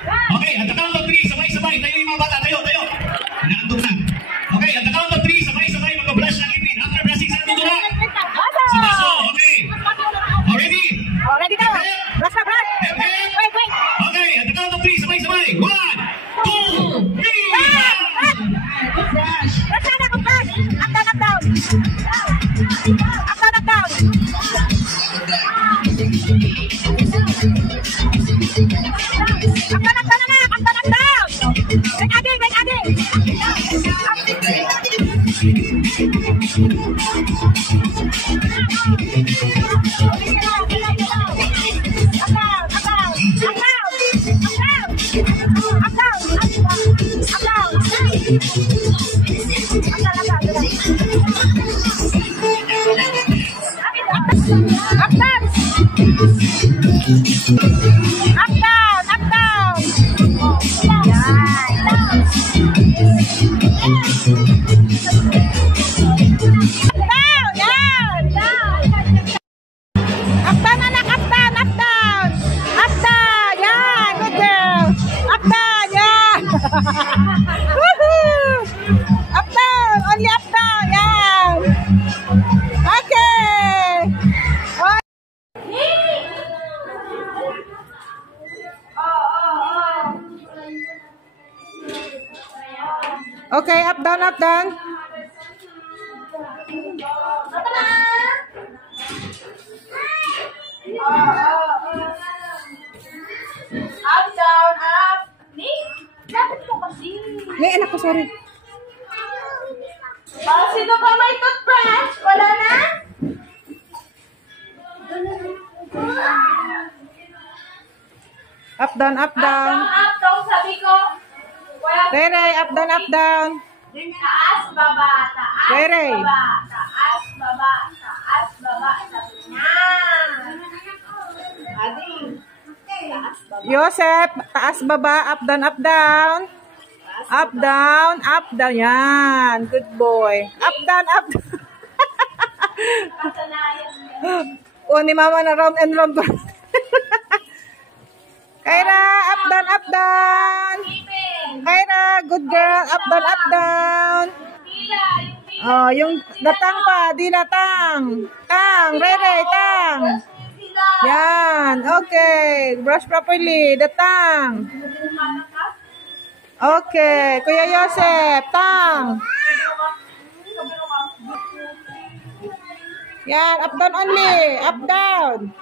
Okay, at the count of 3, sabay-sabay. Tayo yung mga bata. Tayo. Inaandog na. Okay, at the count of 3, sabay-sabay. Mag-brush ng ipin. After brushing, saan tuto na? Sa baso. Okay. Ready? Ready na. Brush na, brush. Wait. Okay, at the count of 3, sabay-sabay. 1, 2, 3. Brush na ako, brush. Up, down. Up, down. Wait, again. Up, down. Only up down, yan. Okay. Okay, up down. Up, down, up. Dapat ko kasi. May anak ko, sorry. Sino ka may toothbrush? Wala na? Up, down. Up down, sabi ko. Tere, up, down. Taas, baba, Tere. taas, baba, sabi niya. Ading. Taas, baba. Joseph, taas, baba, up, down. Up, down. Yan. Good boy. Up, down. Ni mama na round and round. Kaira, up, down. Kaira, good girl. Up, down. Oh, yung datang pa. Tang. Rere, tang. Yan. Okay. Brush properly. Datang. Okay, Kuya Joseph, tang. Yan, up down only. Up down.